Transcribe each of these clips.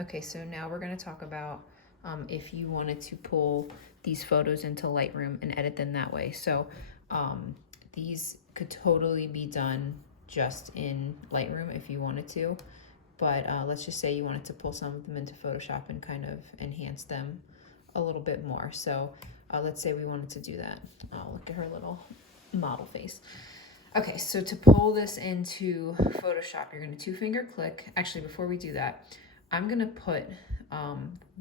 Okay, so now we're going to talk about if you wanted to pull these photos into Lightroom and edit them that way. So these could totally be done just in Lightroom if you wanted to, but let's just say you wanted to pull some of them into Photoshop and kind of enhance them a little bit more. So let's say we wanted to do that. Oh, look at her little model face. Okay, so to pull this into Photoshop, you're going to two-finger click. Actually, before we do that, I'm going to put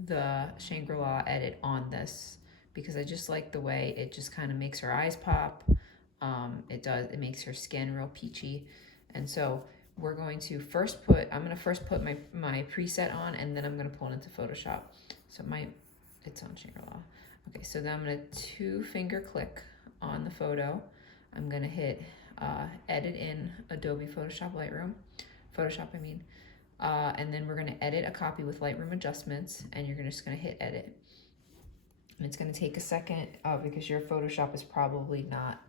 the Shangri-La edit on this because I just like the way it just kind of makes her eyes pop. It makes her skin real peachy. And so we're going to I'm going to first put my preset on, and then I'm going to pull it into Photoshop. So it's on Shangri-La. Okay, so then I'm going to two-finger click on the photo. I'm going to hit edit in Adobe Photoshop, I mean. And then we're going to edit a copy with Lightroom adjustments, and you're just going to hit edit. And it's going to take a second because your Photoshop is probably not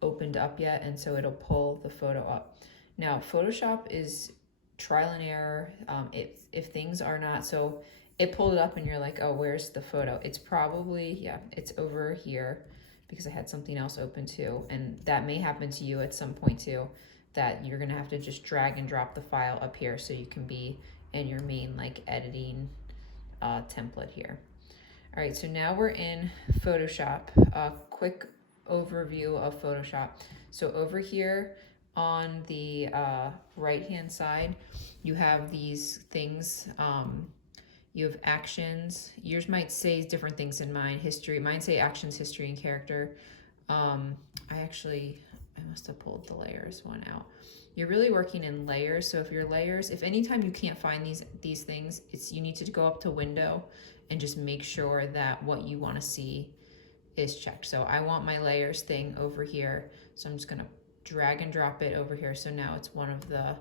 opened up yet, and so it'll pull the photo up. Now, Photoshop is trial and error. If things are not, so it pulled it up and you're like, oh, where's the photo? It's probably, yeah, it's over here because I had something else open too. And that may happen to you at some point too, that you're gonna have to just drag and drop the file up here so you can be in your main like editing template here. All right, so now we're in Photoshop. Quick overview of Photoshop. So over here on the right-hand side, you have these things. You have actions. Yours might say different things than mine. History. Mine say actions, history, and character. I must have pulled the layers one out. You're really working in layers. So if anytime you can't find these things, you need to go up to window and just make sure that what you want to see is checked. So I want my layers thing over here. So I'm just going to drag and drop it over here. So now it's one of the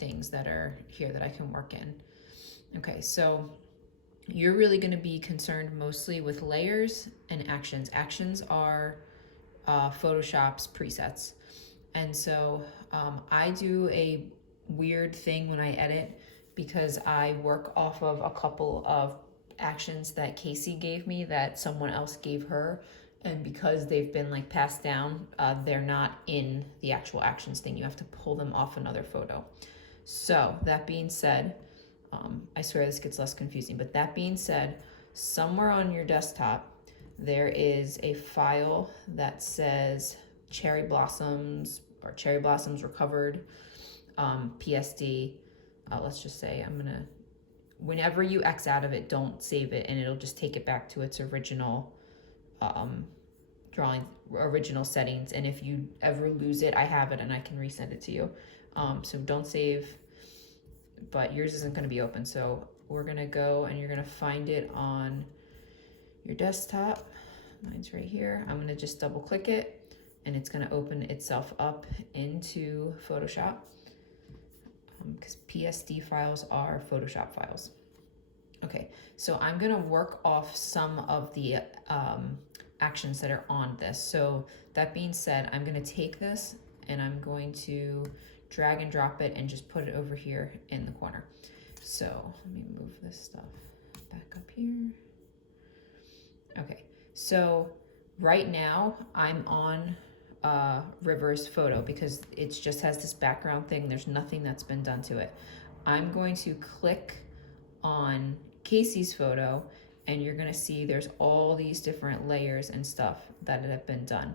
things that are here that I can work in. Okay, so you're really going to be concerned mostly with layers and actions. Actions are Photoshop's presets. And so I do a weird thing when I edit because I work off of a couple of actions that Casey gave me that someone else gave her. And because they've been like passed down, they're not in the actual actions thing. You have to pull them off another photo. So that being said, I swear this gets less confusing, but that being said, somewhere on your desktop, there is a file that says cherry blossoms or cherry blossoms recovered, PSD. Let's just say whenever you X out of it, don't save it, and it'll just take it back to its original original settings. And if you ever lose it, I have it and I can resend it to you. So don't save, but yours isn't going to be open. So we're going to go and you're going to find it on your desktop. Mine's right here. I'm going to just double click it and it's going to open itself up into Photoshop because PSD files are Photoshop files. Okay, so I'm going to work off some of the actions that are on this. So that being said, I'm going to take this and I'm going to drag and drop it and just put it over here in the corner. So let me move this stuff back up here. Okay, so right now I'm on River's photo because it just has this background thing. There's nothing that's been done to it. I'm going to click on Casey's photo and you're gonna see there's all these different layers and stuff that have been done.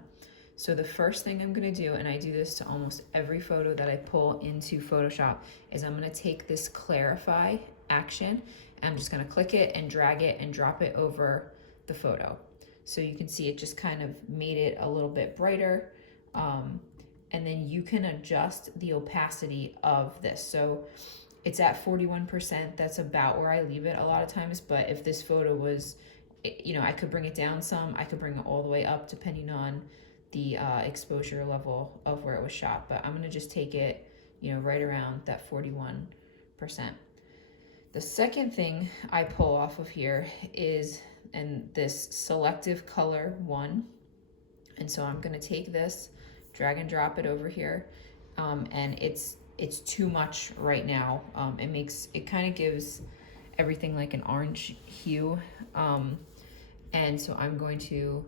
So the first thing I'm gonna do, and I do this to almost every photo that I pull into Photoshop, is I'm gonna take this clarify action and I'm just gonna click it and drag it and drop it over the photo. So you can see it just kind of made it a little bit brighter. And then you can adjust the opacity of this. So it's at 41%. That's about where I leave it a lot of times. But if this photo was, I could bring it down some. I could bring it all the way up depending on the exposure level of where it was shot. But I'm going to just take it, right around that 41%. The second thing I pull off of here is in this selective color 1. And so I'm going to take this, drag and drop it over here. And it's it's too much right now. It kind of gives everything like an orange hue. And so I'm going to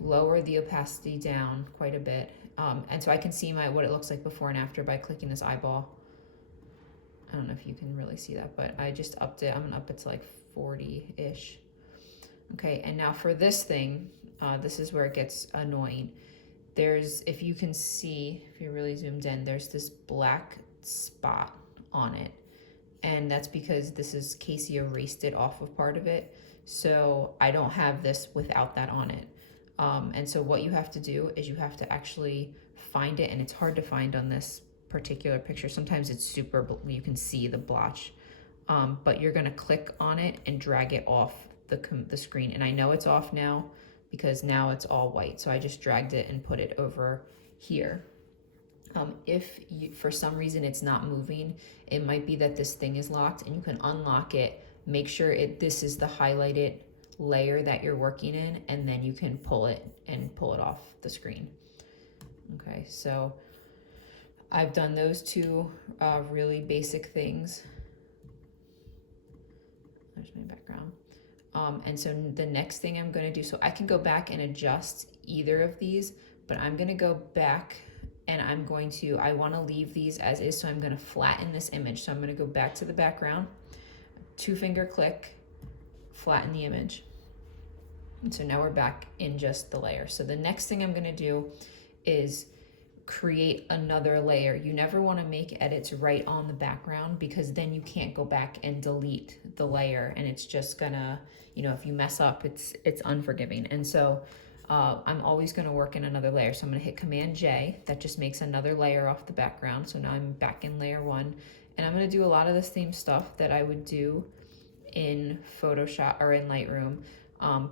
lower the opacity down quite a bit. And so I can see what it looks like before and after by clicking this eyeball. I don't know if you can really see that, but I just upped it. I'm gonna up it to like 40-ish. Okay, and now for this thing, this is where it gets annoying. If you can see, if you're really zoomed in, there's this black spot on it. And that's because Casey erased it off of part of it. So I don't have this without that on it. And so what you have to do is you have to actually find it, and it's hard to find on this particular picture. Sometimes it's you can see the blotch, but you're gonna click on it and drag it off the screen. And I know it's off now because now it's all white. So I just dragged it and put it over here. If for some reason it's not moving, it might be that this thing is locked, and you can unlock it. Make sure this is the highlighted layer that you're working in, and then you can pull it off the screen. Okay, so I've done those two really basic things. There's my background. And so the next thing I'm gonna do, so I can go back and adjust either of these, but I'm gonna go back and I wanna leave these as is, so I'm gonna flatten this image. So I'm gonna go back to the background, 2-finger click, flatten the image. And so now we're back in just the layer. So the next thing I'm gonna do is create another layer. You never wanna make edits right on the background, because then you can't go back and delete the layer, and it's just gonna, if you mess up, it's unforgiving. And so I'm always gonna work in another layer. So I'm gonna hit Command J, that just makes another layer off the background. So now I'm back in layer 1, and I'm gonna do a lot of the same stuff that I would do in Photoshop or in Lightroom.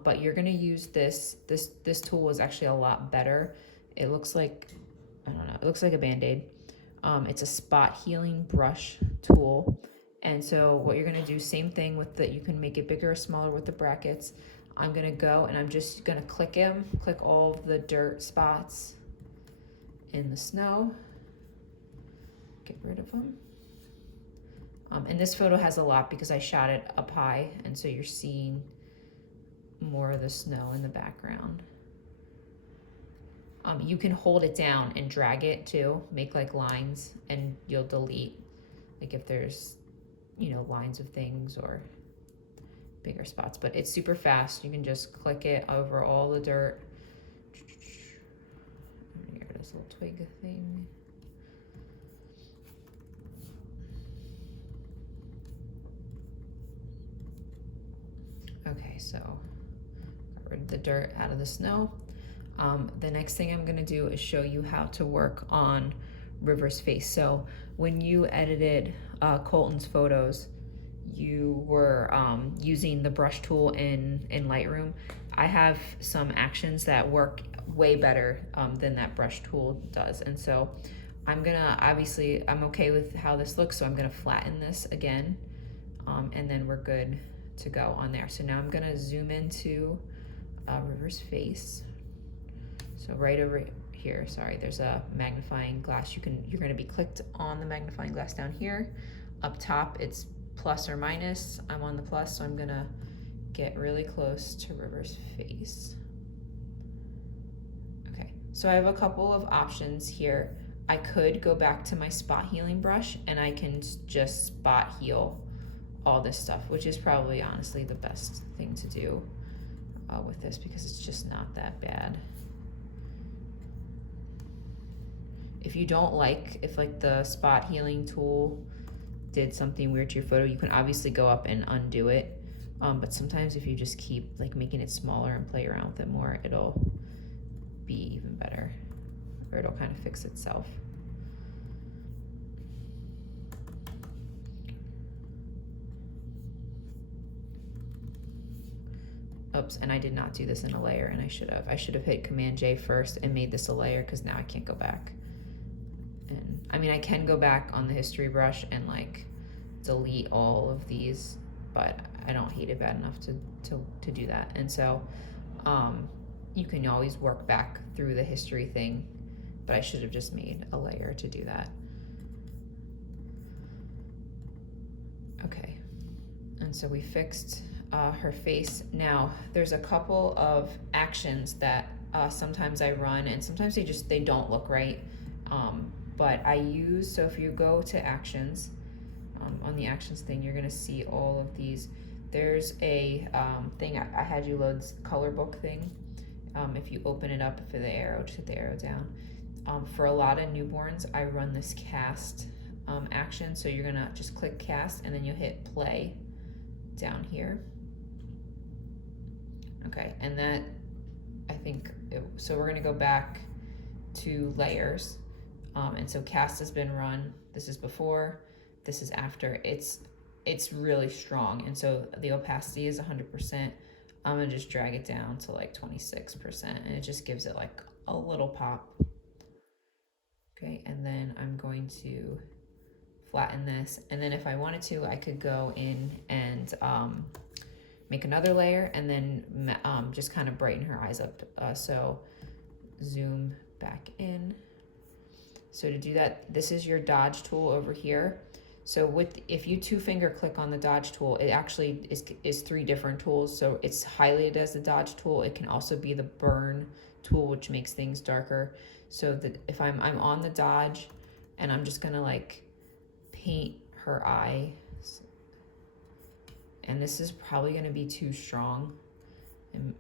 But you're gonna use this tool is actually a lot better. It looks like, I don't know, it looks like a Band-Aid. It's a spot healing brush tool. And so what you're gonna do, same thing with you can make it bigger or smaller with the brackets. I'm gonna go and I'm just gonna click all of the dirt spots in the snow, get rid of them. And this photo has a lot because I shot it up high, and so you're seeing more of the snow in the background. You can hold it down and drag it too, make like lines, and you'll delete, like if there's, lines of things or bigger spots. But it's super fast. You can just click it over all the dirt. Here, this little twig thing. Okay, so got rid of the dirt out of the snow. The next thing I'm gonna do is show you how to work on River's face. So when you edited Colton's photos, you were using the brush tool in Lightroom. I have some actions that work way better than that brush tool does. And so I'm okay with how this looks, so I'm gonna flatten this again, and then we're good to go on there. So now I'm gonna zoom into River's face. So right over here, sorry, there's a magnifying glass. You're gonna be clicked on the magnifying glass down here. Up top, it's plus or minus. I'm on the plus, so I'm gonna get really close to River's face. Okay, so I have a couple of options here. I could go back to my spot healing brush and I can just spot heal all this stuff, which is probably honestly the best thing to do with this, because it's just not that bad. If you don't if the spot healing tool did something weird to your photo, you can obviously go up and undo it. But sometimes if you just keep making it smaller and play around with it more, it'll be even better, or it'll kind of fix itself. Oops, and I did not do this in a layer, and I should have hit Command J first and made this a layer, because now I can't go back. And I mean, I can go back on the history brush and delete all of these, but I don't hate it bad enough to do that. And so you can always work back through the history thing, but I should have just made a layer to do that. And so we fixed her face. Now, there's a couple of actions that sometimes I run, and sometimes they don't look right. But I use, so if you go to actions, on the actions thing, you're gonna see all of these. There's a thing, I had you load this color book thing. If you open it up for the arrow, just hit the arrow down. For a lot of newborns, I run this cast action. So you're gonna just click cast and then you'll hit play down here. Okay, and that, I think, so we're gonna go back to layers. And so cast has been run. This is before, this is after. It's really strong. And so the opacity is 100%. I'm gonna just drag it down to like 26%, and it just gives it like a little pop. Okay, and then I'm going to flatten this. And then if I wanted to, I could go in and make another layer and then just kind of brighten her eyes up. So zoom back in. So to do that, this is your dodge tool over here. So if you 2-finger click on the dodge tool, it actually is 3 different tools. So it's highlighted as the dodge tool. It can also be the burn tool, which makes things darker. So that if I'm on the dodge and I'm just gonna like paint her eye, and this is probably gonna be too strong, and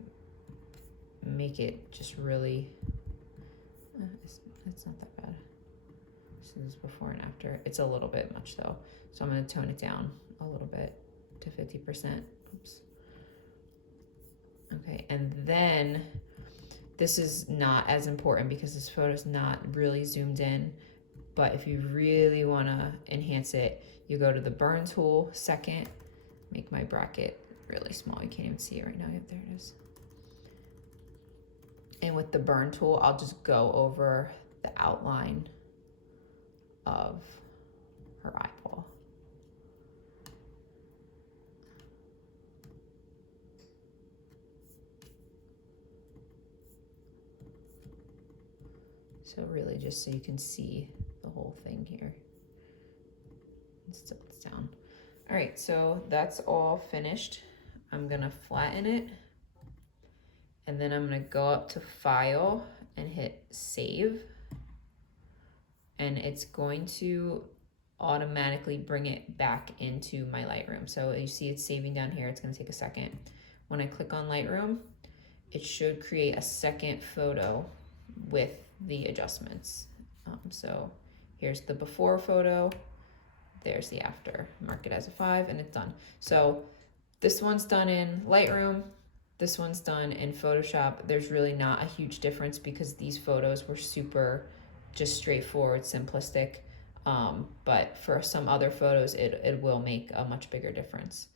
make it just really, it's not that bad. This is before and after. It's a little bit much though. So I'm gonna tone it down a little bit to 50%. Oops. Okay, and then this is not as important because this photo is not really zoomed in, but if you really wanna enhance it, you go to the burn tool second, make my bracket really small. You can't even see it right now. There it is. And with the burn tool, I'll just go over the outline of her eyeball. So really just so you can see the whole thing here. And still it's down. All right, so that's all finished. I'm gonna flatten it, and then I'm gonna go up to File and hit Save. And it's going to automatically bring it back into my Lightroom. So you see it's saving down here. It's gonna take a second. When I click on Lightroom, it should create a second photo with the adjustments. So here's the before photo, there's the after. Mark it as a 5 and it's done. So this one's done in Lightroom, this one's done in Photoshop. There's really not a huge difference because these photos were super just straightforward, simplistic. But for some other photos, it will make a much bigger difference.